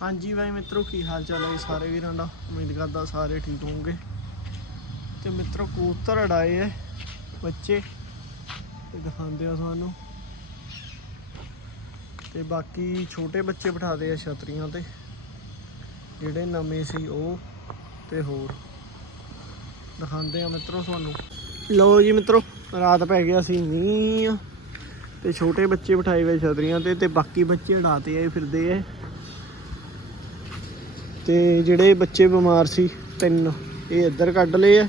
ਹਾਂਜੀ ਬਾਈ ਮਿੱਤਰੋ, ਕੀ ਹਾਲ ਚਾਲ ਹੈ ਸਾਰੇ ਵੀਰਾਂ ਦਾ? ਉਮੀਦ ਕਰਦਾ ਸਾਰੇ ਠੀਕ ਹੋਵੋਗੇ। ਤੇ ਮਿੱਤਰੋ, ਕਬੂਤਰ ਅੜਾਏ ਐ, ਬੱਚੇ। ਤੇ ਦਿਖਾਉਂਦੇ ਆ ਤੁਹਾਨੂੰ। ਤੇ ਬਾਕੀ ਛੋਟੇ ਬੱਚੇ ਬਿਠਾਦੇ ਆ ਛਤਰੀਆਂ ਤੇ। ਜਿਹੜੇ ਨਵੇਂ ਸੀ ਉਹ ਤੇ ਹੋਰ। ਦਿਖਾਉਂਦੇ ਆ ਮਿੱਤਰੋ ਤੁਹਾਨੂੰ। ਲਓ ਜੀ ਮਿੱਤਰੋ, ਰਾਤ ਪੈ ਗਿਆ ਸੀ ਮੀਂਹ। ਤੇ ਛੋਟੇ ਬੱਚੇ ਬਿਠਾਏ ਹੋਏ ਛਤਰੀਆਂ ਤੇ ਤੇ ਬਾਕੀ ਬੱਚੇ ਉਡਾਤੇ ਆਏ ਫਿਰਦੇ ਐ ਤੇ ਜਿਹੜੇ ਬੱਚੇ ਬਿਮਾਰ ਸੀ, ਤਿੰਨ, ਇਹ ਇੱਧਰ ਕੱਢ ਲਏ ਆ।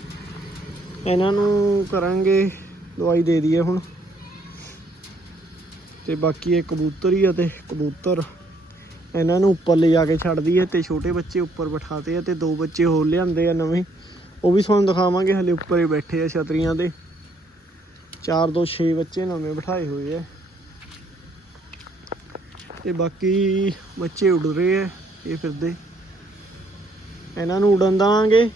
ਇਹਨਾਂ ਨੂੰ ਕਰਾਂਗੇ, ਦਵਾਈ ਦੇ ਦਈਏ ਹੁਣ। ਤੇ ਬਾਕੀ ਇਹ ਕਬੂਤਰ ਹੀ ਆ ਤੇ ਕਬੂਤਰ ਇਹਨਾਂ ਨੂੰ ਉੱਪਰ ਲਿਜਾ ਕੇ ਛੱਡ ਦਈਏ ਤੇ ਛੋਟੇ ਬੱਚੇ ਉੱਪਰ ਬਿਠਾਤੇ ਆ ਤੇ ਦੋ ਬੱਚੇ ਹੋਰ ਲਿਆਂਦੇ ਆ ਨਵੇਂ। ਉਹ ਵੀ ਤੁਹਾਨੂੰ ਦਿਖਾਵਾਂਗੇ, ਹਲੇ ਉੱਪਰ ਹੀ ਬੈਠੇ ਆ ਛਤਰੀਆਂ ਦੇ। 4 2 6 ਬੱਚੇ ਨਵੇਂ ਬਿਠਾਏ ਹੋਏ ਆ। ਤੇ ਬਾਕੀ ਬੱਚੇ ਉੱਡ ਰਹੇ ਆ, ਇਹ ਫਿਰਦੇ। ਇਹਨਾਂ ਨੂੰ ਉਡਣ ਦੇਵਾਂਗੇ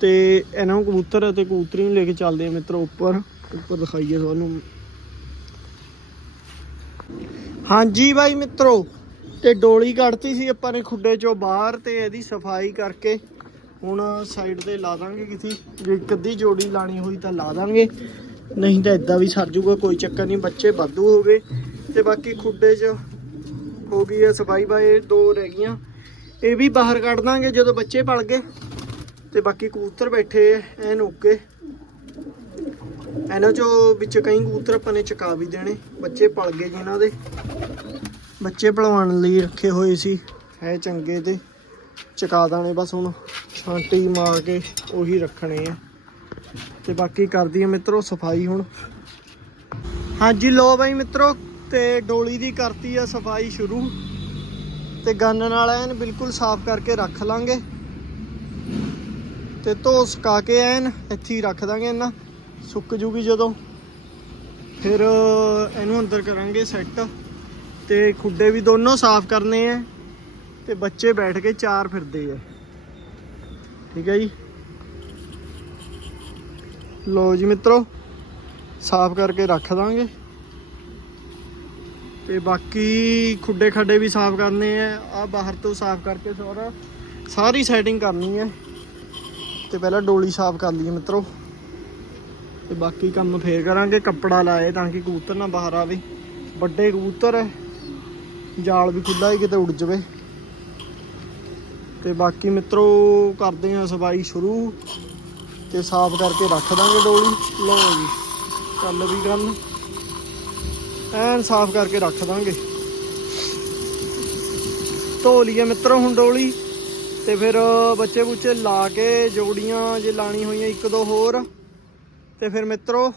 ਤੇ ਇਹਨਾਂ ਨੂੰ ਕਬੂਤਰ ਅਤੇ ਕਬੂਤਰੀ ਨੂੰ ਲੈ ਕੇ ਚੱਲਦੇ ਆ ਮਿੱਤਰੋ ਉੱਪਰ। ਉੱਪਰ ਦਿਖਾਈਏ ਤੁਹਾਨੂੰ। ਹਾਂਜੀ ਬਾਈ ਮਿੱਤਰੋ, ਤੇ ਡੋਲੀ ਕੱਢਤੀ ਸੀ ਆਪਾਂ ਨੇ ਖੁੱਡੇ ਚੋਂ ਬਾਹਰ ਤੇ ਇਹਦੀ ਸਫ਼ਾਈ ਕਰਕੇ। ਹੁਣ ਸਾਈਡ ਤੇ ਲਾ ਦਾਂਗੇ ਕਿਸੇ। ਜੇ ਇੱਕ ਅੱਧੀ ਜੋੜੀ ਲਾਣੀ ਹੋਈ ਤਾਂ ਲਾ ਦਾਂਗੇ। ਨਹੀਂ ਤਾਂ ਇਦਾਂ ਵੀ ਸਰ ਜੂਗਾ, ਕੋਈ ਚੱਕਰ ਨਹੀਂ, ਬੱਚੇ ਵਾਧੂ ਹੋ ਗਏ। ਤੇ ਬਾਕੀ ਖੁੱਡੇ 'ਚ ਹੋ ਗਈ ਹੈ ਸਫ਼ਾਈ, ਬਾਈ ਦੋ ਰਹਿ ਗਈਆਂ। ਇਹ ਵੀ ਬਾਹਰ ਕੱਢ ਦਾਂਗੇ ਜਦੋਂ ਬੱਚੇ ਪਲ ਗਏ। ਤੇ ਬਾਕੀ ਕਬੂਤਰ ਬੈਠੇ ਐਨ ਓਕੇ। ਇਹਨਾਂ ਚੋਂ ਵਿੱਚ ਕਈ ਕਬੂਤਰ ਆਪਾਂ ਨੇ ਚਕਾ ਵੀ ਦੇਣੇ। ਬੱਚੇ ਪਲ ਗਏ ਜੀ ਇਹਨਾਂ ਦੇ। ਬੱਚੇ ਪਲਵਾਉਣ ਲਈ ਰੱਖੇ ਹੋਏ ਸੀ। ਹੈ ਚੰਗੇ ਤੇ। ਚਕਾ ਦਾਣੇ ਬਸ ਹੁਣ। ਛਾਂਟੀ ਮਾਰ ਕੇ ਉਹੀ ਰੱਖਣੇ ਆ। ਤੇ ਬਾਕੀ ਕਰਦੀ ਆ ਮਿੱਤਰੋ ਸਫ਼ਾਈ ਹੁਣ। ਹਾਂਜੀ ਲੋ ਬਾਈ ਮਿੱਤਰੋ, ਤੇ ਡੋਲੀ ਦੀ ਕਰਤੀ ਆ ਸਫ਼ਾਈ ਸ਼ੁਰੂ। ਤੇ ਗੰਨ ਨਾਲ ਐਨ ਬਿਲਕੁਲ ਸਾਫ਼ ਕਰਕੇ ਰੱਖ ਲਾਂਗੇ। ਤੇ ਧੋ ਸੁਕਾ ਕੇ ਐਨ ਇੱਥੇ ਹੀ ਰੱਖ ਦਾਂਗੇ ਇਹਨਾਂ। ਸੁੱਕ ਜੂਗੀ ਜਦੋਂ। ਫਿਰ ਇਹਨੂੰ ਅੰਦਰ ਕਰਾਂਗੇ ਸੈੱਟ। ਤੇ ਖੁੱਡੇ ਵੀ ਦੋਨੋਂ ਸਾਫ਼ ਕਰਨੇ ਆ ਤੇ ਬੱਚੇ ਬੈਠ ਕੇ ਚਾਰ ਫਿਰਦੇ ਆ ਠੀਕ ਹੈ ਜੀ। ਲੋ ਜੀ ਮਿੱਤਰੋ, ਸਾਫ਼ ਕਰਕੇ ਰੱਖ ਦਾਂਗੇ। ਤੇ ਬਾਕੀ ਖੁੱਡੇ ਖੱਡੇ ਵੀ ਸਾਫ਼ ਕਰਨੇ ਆ। ਆ ਬਾਹਰ ਤੋਂ ਸਾਫ਼ ਕਰਕੇ ਸਾਰਾ, ਸਾਰੀ ਸੈਟਿੰਗ ਕਰਨੀ ਹੈ ਤੇ ਪਹਿਲਾਂ ਡੋਲੀ ਸਾਫ਼ ਕਰ ਲਈਏ ਮਿੱਤਰੋ। ਤੇ ਬਾਕੀ ਕੰਮ ਫੇਰ ਕਰਾਂਗੇ, ਕੱਪੜਾ ਲਾਏ ਤਾਂ ਕਿ ਕਬੂਤਰ ਨਾ ਬਾਹਰ ਆਵੇ। ਵੱਡੇ ਕਬੂਤਰ ਹੈ ਜਾਲ ਵੀ ਖੁੱਲਾ ਹੀ ਕਿਤੇ ਉੱਡ ਜਵੇ। ਤੇ ਬਾਕੀ ਮਿੱਤਰੋ, ਕਰਦੇ ਆ ਸਫ਼ਾਈ ਸ਼ੁਰੂ। ਤੇ ਸਾਫ਼ ਕਰਕੇ ਰੱਖ ਦਾਂਗੇ ਡੋਲੀ। ਲਓ ਜੀ, ਚੱਲ ਵੀ ਗੱਲ ਐਨ ਸਾਫ਼ ਕਰਕੇ ਰੱਖ ਦਾਂਗੇ। ਧੋ ਲਈਏ ਮਿੱਤਰੋ ਹੁਣ ਡੋਲੀ ਤੇ ਫਿਰ ਬੱਚੇ ਬੁੱਚੇ ਲਾ ਕੇ ਜੋੜੀਆਂ ਜੇ ਲਾਣੀ ਹੋਈਆਂ ਇੱਕ ਦੋ ਹੋਰ। ਤੇ ਫਿਰ ਮਿੱਤਰੋ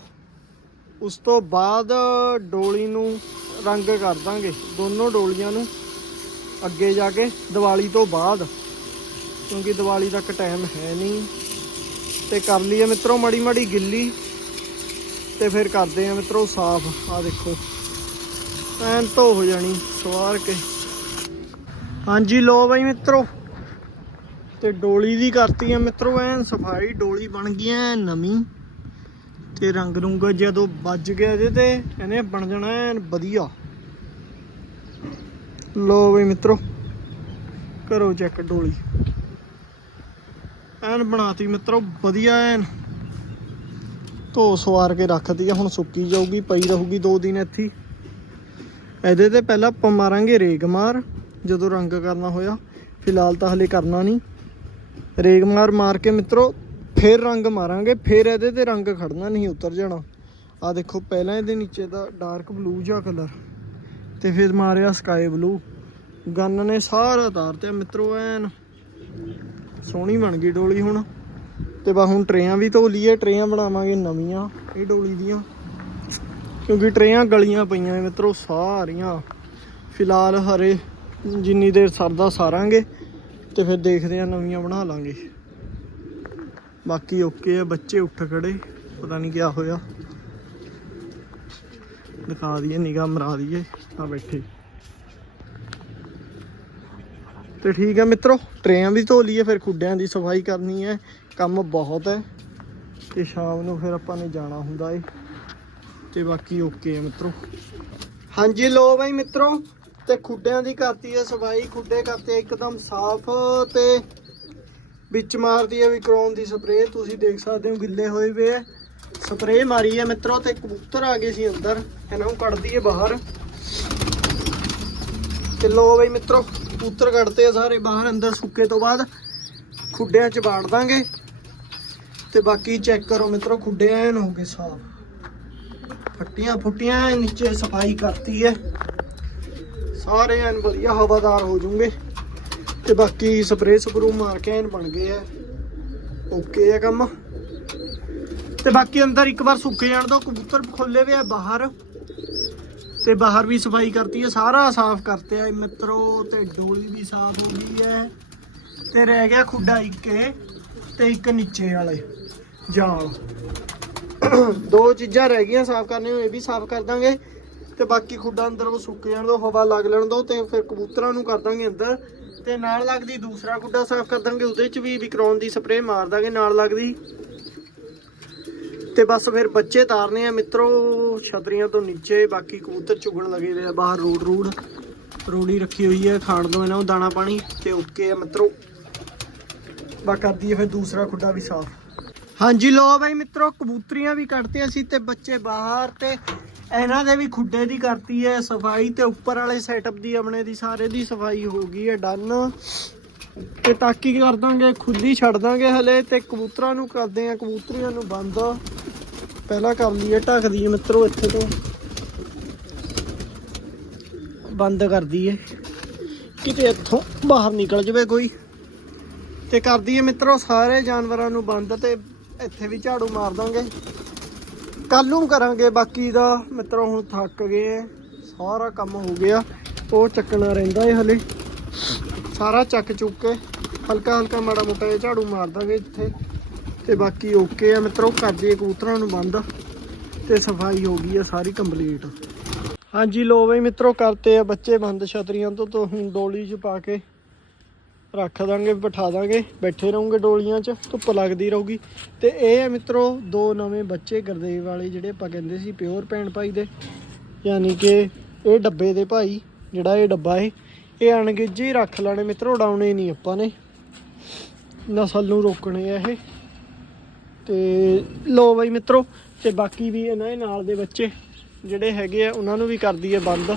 ਉਸ ਤੋਂ ਬਾਅਦ ਡੋਲੀ ਨੂੰ ਰੰਗ ਕਰ ਦਾਂਗੇ, ਦੋਨੋਂ ਡੋਲੀਆਂ ਨੂੰ ਅੱਗੇ ਜਾ ਕੇ ਦੀਵਾਲੀ ਤੋਂ ਬਾਅਦ। ਕਿਉਂਕਿ ਦੀਵਾਲੀ ਤੱਕ ਟਾਈਮ ਹੈ ਨਹੀਂ। ਤੇ ਕਰ ਲਈਏ ਮਿੱਤਰੋ ਮੜੀ ਮੜੀ ਗਿੱਲੀ। ਤੇ ਫਿਰ ਕਰਦੇ ਆ ਮਿੱਤਰੋ ਸਾਫ਼। ਆ ਦੇਖੋ। ਐਨ ਧੋ ਹੋ ਜਾਣੀ, ਸਵਾਰ ਕੇ। ਹਾਂਜੀ ਲੋ ਬਾਈ ਮਿੱਤਰੋ। ਤੇ ਡੋਲੀ ਦੀ ਕਰਤੀ ਆ ਮਿੱਤਰੋ, ਐਨ ਸਫ਼ਾਈ ਡੋਲੀ ਬਣ ਗਈ ਐ ਨਵੀਂ। ਤੇ ਰੰਗ ਰੁੰਗ ਜਦੋਂ ਵੱਜ ਗਿਆ ਇਹਦੇ ਤੇ ਇਹਨੇ ਬਣ ਜਾਣਾ ਐਨ ਵਧੀਆ। ਲੋ ਬਈ ਮਿੱਤਰੋ, ਕਰੋ ਚੈੱਕ ਡੋਲੀ। ਐਨ ਬਣਾਤੀ ਮਿੱਤਰੋ, ਵਧੀਆ ਐਨ। ਧੋ ਸਵਾਰ ਕੇ ਰੱਖਦੀ ਆ, ਹੁਣ ਸੁੱਕੀ ਜਾਊਗੀ, ਪਈ ਰਹੂਗੀ ਦੋ ਦਿਨ ਇੱਥੇ ਇਹਦੇ ਤੇ ਪਹਿਲਾਂ ਆਪਾਂ ਮਾਰਾਂਗੇ ਰੇਗ ਮਾਰ, ਜਦੋਂ ਰੰਗ ਕਰਨਾ ਹੋਇਆ। ਫਿਲਹਾਲ ਤਾਂ ਹਲੇ ਕਰਨਾ ਨਹੀਂ। ਰੇਗ ਮਾਰ ਮਾਰ ਕੇ ਮਿੱਤਰੋ, ਫਿਰ ਰੰਗ ਮਾਰਾਂਗੇ, ਫਿਰ ਇਹਦੇ ਤੇ ਰੰਗ ਖੜਨਾ ਨਹੀਂ, ਉਤਰ ਜਾਣਾ। ਆ ਦੇਖੋ, ਪਹਿਲਾਂ ਇਹਦੇ ਨੀਚੇ ਦਾ ਡਾਰਕ ਬਲੂ ਜਿਹਾ ਕਲਰ ਤੇ ਫਿਰ ਮਾਰਿਆ ਸਕਾਈ ਬਲੂ ਗੰਨ ਨੇ ਸਾਰਾ ਤਾਰ ਤੇ ਮਿੱਤਰੋ, ਐਨ। ਸੋਹਣੀ ਬਣ ਗਈ ਡੋਲੀ ਹੁਣ। ਤੇ ਬਾ ਹੁਣ ਟਰੇਆਂ ਵੀ ਧੋ ਲਈਏ, ਟਰੇਆਂ ਬਣਾਵਾਂਗੇ ਨਵੀਆਂ, ਇਹ ਡੋਲੀ ਦੀਆਂ। ਕਿਉਂਕਿ ਟਰੇਆਂ ਗਲੀਆਂ ਪਈਆਂ ਨੇ ਮਿੱਤਰੋ, ਸਾਰੀਆਂ। ਫਿਲਹਾਲ ਹਰੇ ਜਿੰਨੀ ਦੇਰ ਸਰਦਾ ਸਾਰਾਂਗੇ ਤੇ ਫਿਰ ਦੇਖਦੇ ਆ ਨਵੀਆਂ ਬਣਾ ਲਾਂਗੇ। ਬਾਕੀ ਓਕੇ ਆ, ਬੱਚੇ ਉੱਠ ਖੜੇ, ਪਤਾ ਨਹੀਂ ਕਿਆ ਹੋਇਆ। ਦਿਖਾ ਦਈਏ, ਨਿਗਾਹ ਮਰਾ ਦਈਏ, ਤਾਂ ਬੈਠੇ। ਤੇ ਠੀਕ ਹੈ ਮਿੱਤਰੋ, ਟਰੇਆਂ ਵੀ ਧੋ ਲਈਏ, ਫਿਰ ਖੁੱਡਿਆਂ ਦੀ ਸਫ਼ਾਈ ਕਰਨੀ ਹੈ। ਕੰਮ ਬਹੁਤ ਹੈ। ਤੇ ਸ਼ਾਮ ਨੂੰ ਫਿਰ ਆਪਾਂ ਨੇ ਜਾਣਾ ਹੁੰਦਾ ਏ। ਤੇ ਬਾਕੀ ਓਕੇ ਆ ਮਿੱਤਰੋ। ਹਾਂਜੀ ਲੋ ਬਾਈ ਮਿੱਤਰੋ, ਤੇ ਖੁੱਡਿਆਂ ਦੀ ਕਰਤੀ ਹੈ ਸਫ਼ਾਈ ਖੁੱਡੇ ਕਰਤੇ ਇੱਕਦਮ ਸਾਫ਼ ਤੇ ਵਿੱਚ ਮਾਰਦੀ ਹੈ ਵੀ ਕ੍ਰੋਨ ਦੀ ਸਪਰੇਅ। ਤੁਸੀਂ ਦੇਖ ਸਕਦੇ ਹੋ ਗਿੱਲੇ ਹੋਏ ਵੇ ਹੈ ਸਪਰੇਅ ਮਾਰੀ ਹੈ ਮਿੱਤਰੋ ਤੇ ਕਬੂਤਰ ਆ ਗਏ ਸੀ ਅੰਦਰ ਇਹਨਾਂ ਨੂੰ ਕੱਢਦੀ ਹੈ ਬਾਹਰ। ਤੇ ਲੋ ਬਈ ਮਿੱਤਰੋ, ਕਬੂਤਰ ਕੱਢਤੇ ਆ ਸਾਰੇ ਬਾਹਰ, ਅੰਦਰ ਸੁੱਕੇ ਤੋਂ ਬਾਅਦ। ਖੁੱਡਿਆਂ 'ਚ ਬਾੜ ਦਾਂਗੇ। ਤੇ ਬਾਕੀ ਚੈੱਕ ਕਰੋ ਮਿੱਤਰੋ, ਖੁੱਡੇ ਐਨ ਹੋ ਗਏ ਸਾਫ਼। ਫੱਟੀਆਂ ਫੁੱਟੀਆਂ ਨੀਚੇ ਸਫ਼ਾਈ ਕਰਤੀ ਹੈ ਸਾਰੇ ਐਨ ਵਧੀਆ ਹਵਾਦਾਰ ਹੋ ਜੂਗੇ। ਤੇ ਬਾਕੀ ਸਪਰੇਅ ਸਪਰੂ ਮਾਰ ਕੇ ਐਨ ਬਣ ਗਏ ਆ ਓਕੇ ਆ ਕੰਮ। ਤੇ ਬਾਕੀ ਅੰਦਰ ਇੱਕ ਵਾਰ ਸੁੱਕ ਜਾਣ ਦੋ, ਕਬੂਤਰ ਖੋਲੇ ਵੇ ਆ ਬਾਹਰ। ਤੇ ਬਾਹਰ ਵੀ ਸਫ਼ਾਈ ਕਰਤੀ ਹੈ ਸਾਰਾ ਸਾਫ਼ ਕਰਤੇ ਆ ਮਿੱਤਰੋ, ਤੇ ਡੋਲੀ ਵੀ ਸਾਫ਼ ਹੋ ਗਈ ਹੈ ਤੇ ਰਹਿ ਗਿਆ ਖੁੱਡਾ ਇੱਕੇ, ਤੇ ਇੱਕ ਨੀਚੇ ਵਾਲੇ, ਜਾਲ। ਦੋ ਚੀਜ਼ਾਂ ਰਹਿ ਗਈਆਂ ਸਾਫ਼ ਕਰਨੇ ਨੂੰ ਇਹ ਵੀ ਸਾਫ਼ ਕਰ ਦਾਂਗੇ। ਤੇ ਬਾਕੀ ਖੁੱਡਾ ਅੰਦਰ ਉਹ ਸੁੱਕ ਜਾਣ ਦੋ, ਹਵਾ ਲੱਗ ਲੈਣ ਦੋ ਤੇ ਫਿਰ ਕਬੂਤਰਾਂ ਨੂੰ ਕਰ ਦਾਂਗੇ ਅੰਦਰ। ਤੇ ਨਾਲ ਲੱਗਦੀ ਦੂਸਰਾ ਖੁੱਡਾ ਸਾਫ਼ ਕਰ ਦਾਂਗੇ, ਉਹਦੇ ਚ ਵੀ ਵਿਕਰੌਨ ਦੀ ਸਪਰੇਅ ਮਾਰ ਦਾਂਗੇ ਨਾਲ ਲੱਗਦੀ। ਤੇ ਬਸ ਫਿਰ ਬੱਚੇ ਤਾਰਨੇ ਆ ਮਿੱਤਰੋ, ਛਤਰੀਆਂ ਤੋਂ ਨੀਚੇ, ਬਾਕੀ ਕਬੂਤਰ ਚੁਗਣ ਲੱਗੇ ਵੇ ਆ ਬਾਹਰ ਰੋਡ ਰੂਡ। ਰੂੜੀ ਰੱਖੀ ਹੋਈ ਹੈ ਖਾਣ ਦੋ ਇਹਨਾਂ ਨੂੰ ਦਾਣਾ ਪਾਣੀ ਤੇ ਓਕੇ ਆ ਮਿੱਤਰੋ। ਬਾ ਕਰਦੀ ਹੈ ਫਿਰ ਦੂਸਰਾ ਖੁੱਡਾ ਵੀ ਸਾਫ਼। ਹਾਂਜੀ ਲੋ ਬਾਈ ਮਿੱਤਰੋ, ਕਬੂਤਰੀਆਂ ਵੀ ਕੱਢਤੀਆਂ ਸੀ ਤੇ ਬੱਚੇ ਬਾਹਰ ਤੇ ਇਹਨਾਂ ਦੇ ਵੀ ਖੁੱਡੇ ਦੀ ਕਰਤੀ ਹੈ ਸਫ਼ਾਈ ਤੇ ਉੱਪਰ ਵਾਲੇ ਸੈਟਅਪ ਦੀ, ਆਪਣੇ ਦੀ, ਸਾਰੇ ਦੀ ਸਫ਼ਾਈ ਹੋ ਗਈ ਹੈ ਡਨ ਤੇ ਤਾਕੀ ਕਰ ਦਾਂਗੇ ਖੁੱਲੀ ਛੱਡ ਦਾਂਗੇ ਹਲੇ ਤੇ ਕਬੂਤਰਾਂ ਨੂੰ ਕਰਦੇ ਆ ਕਬੂਤਰੀਆਂ ਨੂੰ ਬੰਦ। ਪਹਿਲਾਂ ਕਰ ਲਈਏ ਢੱਕਦੀ ਦਈਏ ਮਿੱਤਰੋ ਇੱਥੇ ਤੋਂ। ਬੰਦ ਕਰਦੀ ਹੈ ਕਿਤੇ ਇੱਥੋਂ ਬਾਹਰ ਨਿਕਲ ਜਵੇ ਕੋਈ। ਤੇ ਕਰਦੀ ਹੈ ਮਿੱਤਰੋ, ਸਾਰੇ ਜਾਨਵਰਾਂ ਨੂੰ ਬੰਦ ਤੇ ਇੱਥੇ ਵੀ ਝਾੜੂ ਮਾਰ ਦਾਂਗੇ। ਕੱਲ ਨੂੰ ਕਰਾਂਗੇ, ਬਾਕੀ ਦਾ ਮਿੱਤਰੋ ਹੁਣ ਥੱਕ ਗਏ ਆ। ਸਾਰਾ ਕੰਮ ਹੋ ਗਿਆ, ਉਹ ਚੱਕਣਾ ਰਹਿੰਦਾ ਏ ਹਲੇ। ਸਾਰਾ ਚੱਕ ਚੁੱਕ ਕੇ ਹਲਕਾ ਹਲਕਾ ਮਾੜਾ ਮੋਟਾ ਜਿਹਾ ਝਾੜੂ ਮਾਰ ਦਾਂਗੇ ਇੱਥੇ। ਤੇ ਬਾਕੀ ਓਕੇ ਆ ਮਿੱਤਰੋ ਕਰ ਦਈਏ ਕਬੂਤਰਾਂ ਨੂੰ ਬੰਦ। ਤੇ ਸਫ਼ਾਈ ਹੋ ਗਈ ਆ ਸਾਰੀ ਕੰਪਲੀਟ। ਹਾਂਜੀ ਲੋ ਬਈ ਮਿੱਤਰੋ, ਕਰਤੇ ਆ ਬੱਚੇ ਬੰਦ ਛਤਰੀਆਂ ਤੋਂ ਤੋਂ ਹੁਣ ਡੋਲੀ 'ਚ ਪਾ ਕੇ। ਰੱਖ ਦਾਂਗੇ, ਬਿਠਾ ਦਾਂਗੇ, ਬੈਠੇ ਰਹੋਗੇ ਡੋਲੀਆਂ 'ਚ, ਧੁੱਪ ਲੱਗਦੀ ਰਹੂਗੀ। ਤੇ ਇਹ ਹੈ ਮਿੱਤਰੋ, ਦੋ ਨਵੇਂ ਬੱਚੇ ਗੁਰਦੇਵ ਵਾਲੇ, ਜਿਹੜੇ ਆਪਾਂ ਕਹਿੰਦੇ ਸੀ ਪਿਓਰ ਭੈਣ ਭਾਈ ਦੇ। ਯਾਨੀ ਕਿ ਇਹ ਡੱਬੇ ਦੇ ਭਾਈ, ਜਿਹੜਾ ਇਹ ਡੱਬਾ ਹੈ ਇਹ ਅਣਗਿੱਜੇ ਹੀ ਰੱਖ ਲੈਣੇ ਮਿੱਤਰੋ, ਉਡਾਉਣੇ ਨਹੀਂ ਆਪਾਂ ਨੇ। ਨਸਲ ਨੂੰ ਰੋਕਣੇ ਆ ਇਹ। ਤੇ ਲੋ ਬਾਈ ਮਿੱਤਰੋ, ਤੇ ਬਾਕੀ ਵੀ ਇਹਨਾਂ ਦੇ ਨਾਲ ਦੇ ਬੱਚੇ, ਜਿਹੜੇ ਹੈਗੇ ਆ, ਉਹਨਾਂ ਨੂੰ ਵੀ ਕਰਦੀ ਹੈ ਬੰਦ।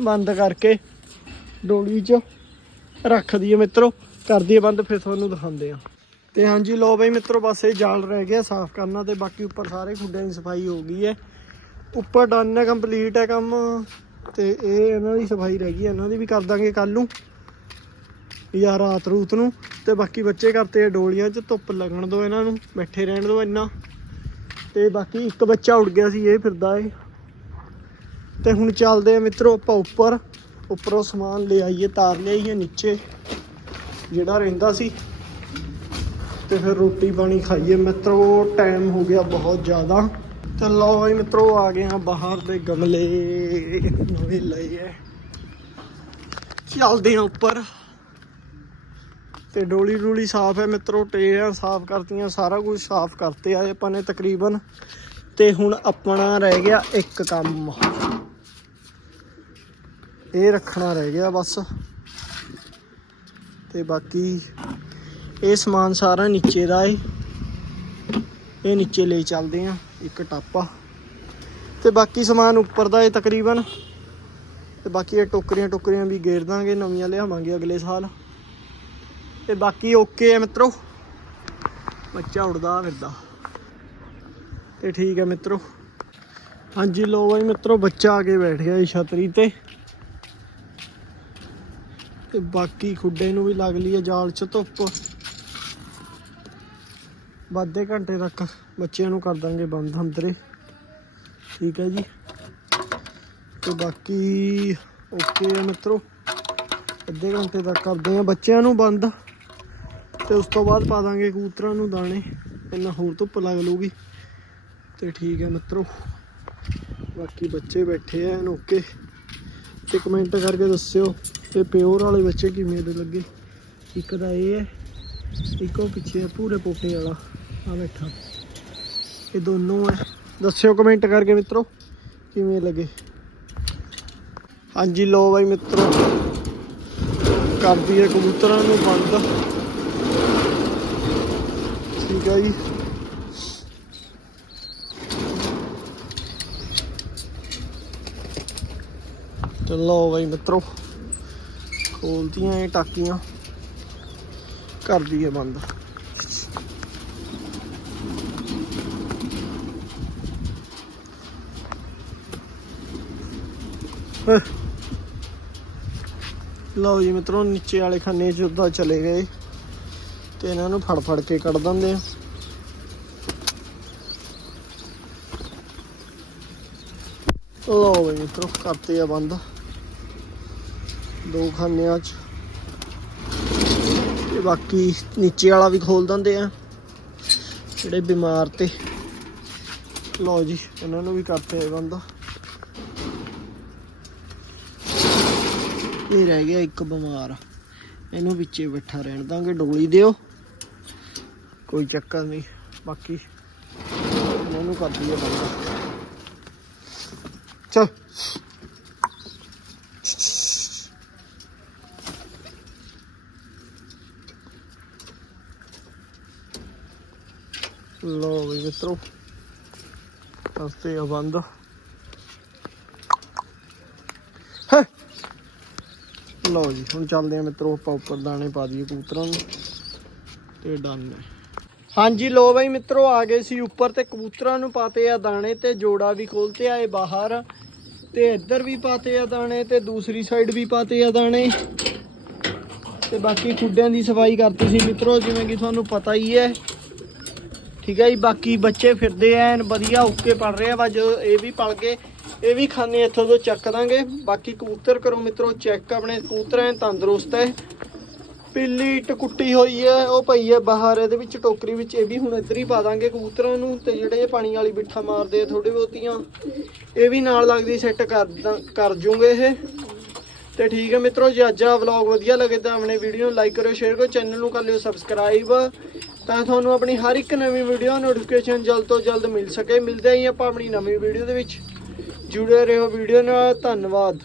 ਬੰਦ ਕਰਕੇ ਡੋਲੀ 'ਚ। ਰੱਖ ਦਈਏ ਮਿੱਤਰੋ। ਕਰ ਦਈਏ ਬੰਦ ਫਿਰ ਤੁਹਾਨੂੰ ਦਿਖਾਉਂਦੇ ਆ ਤੇ ਹਾਂਜੀ ਲੋ ਬਈ ਮਿੱਤਰੋ, ਬਸ ਇਹ ਜਾਲ ਰਹਿ ਗਿਆ ਸਾਫ਼ ਕਰਨਾ ਤੇ ਬਾਕੀ ਉੱਪਰ ਸਾਰੇ ਖੁੱਡਿਆਂ ਦੀ ਸਫ਼ਾਈ ਹੋ ਗਈ ਹੈ। ਉੱਪਰ ਡਨ ਹੈ ਕੰਪਲੀਟ ਹੈ ਕੰਮ। ਤੇ ਇਹ ਇਹਨਾਂ ਦੀ ਸਫ਼ਾਈ ਰਹਿ ਗਈ ਇਹਨਾਂ ਦੀ ਵੀ ਕਰ ਦਾਂਗੇ ਕੱਲ ਨੂੰ। ਜਾਂ ਰਾਤ ਰੂਤ ਨੂੰ। ਤੇ ਬਾਕੀ ਬੱਚੇ ਕਰਤੇ ਆ ਡੋਲੀਆਂ 'ਚ, ਧੁੱਪ ਲੱਗਣ ਦਿਓ ਇਹਨਾਂ ਨੂੰ, ਬੈਠੇ ਰਹਿਣ ਦਿਓ ਇੰਨਾ। ਤੇ ਬਾਕੀ ਇੱਕ ਬੱਚਾ ਉੱਡ ਗਿਆ ਸੀ, ਇਹ ਫਿਰਦਾ ਏ। ਤੇ ਹੁਣ ਚੱਲਦੇ ਆ ਮਿੱਤਰੋ ਆਪਾਂ ਉੱਪਰ। ਉੱਪਰੋਂ ਸਮਾਨ ਲੈ ਆਈਏ, ਤਾਰ ਲਿਆਈਏ ਨੀਚੇ ਜਿਹੜਾ ਰਹਿੰਦਾ ਸੀ। ਤੇ ਫਿਰ ਰੋਟੀ ਪਾਣੀ ਖਾਈਏ। ਮਿੱਤਰੋ ਟਾਈਮ ਹੋ ਗਿਆ ਬਹੁਤ ਜ਼ਿਆਦਾ। ਤੇ ਲਓ ਬਈ ਮਿੱਤਰੋ, ਆ ਗਏ ਹਾਂ ਬਾਹਰ ਦੇ ਗਮਲੇ। ਨਵੇਂ ਲਏ ਐ। ਚੱਲਦੇ ਆ ਉੱਪਰ। ਤੇ ਡੋਲੀ ਡੋਲੀ ਸਾਫ਼ ਹੈ ਮਿੱਤਰੋ ਟੇਆਂ ਸਾਫ਼ ਕਰਤੀਆਂ, ਸਾਰਾ ਕੁਝ ਸਾਫ਼ ਕਰਤੇ ਆ ਆਪਾਂ ਨੇ ਤਕਰੀਬਨ। ਤੇ ਹੁਣ ਆਪਣਾ ਰਹਿ ਗਿਆ ਇੱਕ ਕੰਮ। ਇਹ ਰੱਖਣਾ ਰਹਿ ਗਿਆ ਬਸ। ਤੇ ਬਾਕੀ ਇਹ ਸਮਾਨ ਸਾਰਾ ਨੀਚੇ ਦਾ ਏ। ਇਹ ਨੀਚੇ ਲੈ ਚੱਲਦੇ ਆ, ਇੱਕ ਟਾਪਾ। ਤੇ ਬਾਕੀ ਸਮਾਨ ਉੱਪਰ ਦਾ ਏ ਤਕਰੀਬਨ। ਤੇ ਬਾਕੀ ਇਹ ਟੋਕਰੀਆਂ ਟੋਕਰੀਆਂ ਵੀ ਗੇਰ ਦਾਂਗੇ, ਨਵੀਆਂ ਲਿਆਵਾਂਗੇ ਅਗਲੇ ਸਾਲ। ਤੇ ਬਾਕੀ ਓਕੇ ਹੈ ਮਿੱਤਰੋ। ਬੱਚਾ ਉੜਦਾ ਫਿਰਦਾ। ਤੇ ਠੀਕ ਹੈ ਮਿੱਤਰੋ। ਹਾਂਜੀ ਲੋ ਬਾਈ ਮਿੱਤਰੋ, ਬੱਚਾ ਆ ਕੇ ਬੈਠ ਗਿਆ ਜੀ ਛਤਰੀ ਤੇ। ਤੇ ਬਾਕੀ ਖੁੱਡੇ ਨੂੰ ਵੀ ਲੱਗ ਲਈ ਹੈ ਜਾਲ 'ਚ ਧੁੱਪ। ਵਾਧੇ ਘੰਟੇ ਤੱਕ ਬੱਚਿਆਂ ਨੂੰ ਕਰ ਦਾਂਗੇ ਬੰਦ ਅੰਦਰੇ। ਠੀਕ ਹੈ ਜੀ। ਤੇ ਬਾਕੀ ਓਕੇ ਹੈ ਮਿੱਤਰੋ। ਅੱਧੇ ਘੰਟੇ ਤੱਕ ਕਰਦੇ ਆ ਬੱਚਿਆਂ ਨੂੰ ਬੰਦ। ਤੇ ਉਸ ਤੋਂ ਬਾਅਦ ਪਾ ਦਾਂਗੇ ਕਬੂਤਰਾਂ ਨੂੰ ਦਾਣੇ। ਇੰਨਾ ਹੋਰ ਧੁੱਪ ਲੱਗ ਲੂਗੀ ਤੇ ਠੀਕ ਹੈ ਮਿੱਤਰੋ। ਬਾਕੀ ਬੱਚੇ ਬੈਠੇ ਆ ਓਕੇ। ਤੇ ਕਮੈਂਟ ਕਰਕੇ ਦੱਸਿਓ। ਤੇ ਪਿਓਰ ਵਾਲੇ ਬੱਚੇ ਕਿਵੇਂ ਦੇ ਲੱਗੇ? ਇੱਕ ਦਾ ਇਹ ਹੈ, ਇੱਕ ਉਹ ਪਿੱਛੇ ਹੈ ਪੂਰੇ ਪੋਟੇ ਵਾਲਾ। ਆ ਬੈਠਾ। ਇਹ ਦੋਨੋਂ ਹੈ ਦੱਸਿਓ ਕਮੈਂਟ ਕਰਕੇ ਮਿੱਤਰੋ, ਕਿਵੇਂ ਲੱਗੇ? ਹਾਂਜੀ ਲੋ ਬਾਈ ਮਿੱਤਰੋ। ਕਰਦੀ ਹੈ ਕਬੂਤਰਾਂ ਨੂੰ ਬੰਦ। ਠੀਕ ਹੈ ਜੀ। ਤੇ ਬਾਈ ਮਿੱਤਰੋ। ਖੋਲਤੀਆਂ ਇਹ ਟਾਕੀਆਂ। ਕਰਦੀ ਹੈ ਬੰਦ। ਲਓ ਜੀ ਮਿੱਤਰੋ, ਨੀਚੇ ਵਾਲੇ ਖਾਨੇ 'ਚ ਉੱਦਾਂ ਚਲੇ ਗਏ। ਤੇ ਇਹਨਾਂ ਨੂੰ ਫੜ ਫੜ ਕੇ ਕੱਢ ਦਿੰਦੇ ਆ। ਲਓ ਜੀ ਮਿੱਤਰੋ, ਕਰਤੇ ਆ ਬੰਦ। ਦੋ ਖਾਨਿਆਂ 'ਚ ਤੇ ਬਾਕੀ ਨੀਚੇ ਵਾਲਾ ਵੀ ਖੋਲ ਦਿੰਦੇ ਆ। ਜਿਹੜੇ ਬਿਮਾਰ ਤੇ। ਲਓ ਜੀ, ਇਹਨਾਂ ਨੂੰ ਵੀ ਕਰਤੇ ਆ ਬੰਦ। ਇਹ ਰਹਿ ਗਿਆ ਇੱਕ ਬਿਮਾਰ। ਇਹਨੂੰ ਵਿੱਚੇ ਬੈਠਾ ਰਹਿਣ ਦਾਂਗੇ, ਡੋਲੀ ਦਿਓ। ਕੋਈ ਚੱਕਰ ਨਹੀਂ। ਬਾਕੀ ਇਹਨਾਂ ਨੂੰ ਕਰ ਦਈਏ ਬੰਦ। ਚਲ। ਲੋ ਵੀ ਮਿੱਤਰੋ ਹਸਤੇ ਆ ਬੰਦ। ਲਓ ਜੀ, ਹੁਣ ਚੱਲਦੇ ਆ ਮਿੱਤਰੋ, ਆਪਾਂ ਉੱਪਰ ਦਾਣੇ ਪਾ ਦਈਏ ਕਬੂਤਰਾਂ ਨੂੰ ਤੇ ਡਨ ਹੈ। ਹਾਂਜੀ ਲੋ ਬਈ ਮਿੱਤਰੋ, ਆ ਗਏ ਸੀ ਉੱਪਰ ਤੇ ਕਬੂਤਰਾਂ ਨੂੰ ਪਾਤੇ ਆ ਦਾਣੇ ਤੇ ਜੋੜਾ ਵੀ ਖੋਲਤੇ ਆਏ ਬਾਹਰ ਤੇ ਇੱਧਰ ਵੀ ਪਾਤੇ ਆ ਦਾਣੇ ਤੇ ਦੂਸਰੀ ਸਾਈਡ ਵੀ ਪਾਤੇ ਆ ਦਾਣੇ ਤੇ ਬਾਕੀ ਖੁੱਡਿਆਂ ਦੀ ਸਫ਼ਾਈ ਕਰਤੀ ਸੀ ਮਿੱਤਰੋ, ਜਿਵੇਂ ਕਿ ਤੁਹਾਨੂੰ ਪਤਾ ਹੀ ਹੈ। ਠੀਕ ਹੈ ਜੀ, ਬਾਕੀ ਬੱਚੇ ਫਿਰਦੇ ਐਨ, ਵਧੀਆ ਉੱਕੇ ਪੜ ਰਹੇ ਆ ਵਾ ਜਦੋਂ ਇਹ ਵੀ ਪਲ ਗਏ, ਇਹ ਵੀ ਖਾਨੇ ਇੱਥੋਂ ਤੋਂ ਚੱਕ ਦਾਂਗੇ। ਬਾਕੀ ਕਬੂਤਰ ਕਰੋ ਮਿੱਤਰੋ ਚੈੱਕ ਆਪਣੇ ਕਬੂਤਰ ਐਨ, ਤੰਦਰੁਸਤ ਹੈ ਪਿੱਲੀ ਟਕੁੱਟੀ ਹੋਈ ਹੈ ਉਹ ਪਈ ਹੈ ਬਾਹਰ, ਇਹਦੇ ਵਿੱਚ ਟੋਕਰੀ ਵਿੱਚ, ਇਹ ਵੀ ਹੁਣ ਇੱਧਰ ਹੀ ਪਾ ਦਾਂਗੇ ਕਬੂਤਰਾਂ ਨੂੰ, ਤੇ ਜਿਹੜੇ ਇਹ ਪਾਣੀ ਵਾਲੀ ਬਿੱਠਾ ਮਾਰਦੇ ਆ ਥੋੜੀ ਬਹੁਤੀਆਂ, ਇਹ ਵੀ ਨਾਲ ਲੱਗਦੀ ਸੈੱਟ ਕਰ ਕਰ ਜੂਗੇ ਇਹ। ਤੇ ਠੀਕ ਹੈ ਮਿੱਤਰੋ, ਜੇ ਅੱਜ ਆ ਵਲੌਗ ਵਧੀਆ ਲੱਗੇ ਤਾਂ ਆਪਣੇ ਵੀਡੀਓ ਨੂੰ ਲਾਈਕ ਕਰਿਓ ਸ਼ੇਅਰ ਕਰੋ ਚੈਨਲ ਨੂੰ ਕਰ ਲਿਓ ਸਬਸਕ੍ਰਾਈਬ ਤਾਂ ਤੁਹਾਨੂੰ ਆਪਣੀ ਹਰ ਇੱਕ ਨਵੀਂ ਵੀਡੀਓ ਨੋਟੀਫਿਕੇਸ਼ਨ ਜਲਦ ਤੋਂ ਜਲਦ ਮਿਲ ਸਕੇ। ਮਿਲਦੇ ਹਾਂ ਜੀ ਆਪਾਂ ਆਪਣੀ ਨਵੀਂ ਵੀਡੀਓ ਦੇ ਵਿੱਚ। ਜੁੜੇ ਰਹੋ ਵੀਡੀਓ ਨਾਲ। ਧੰਨਵਾਦ।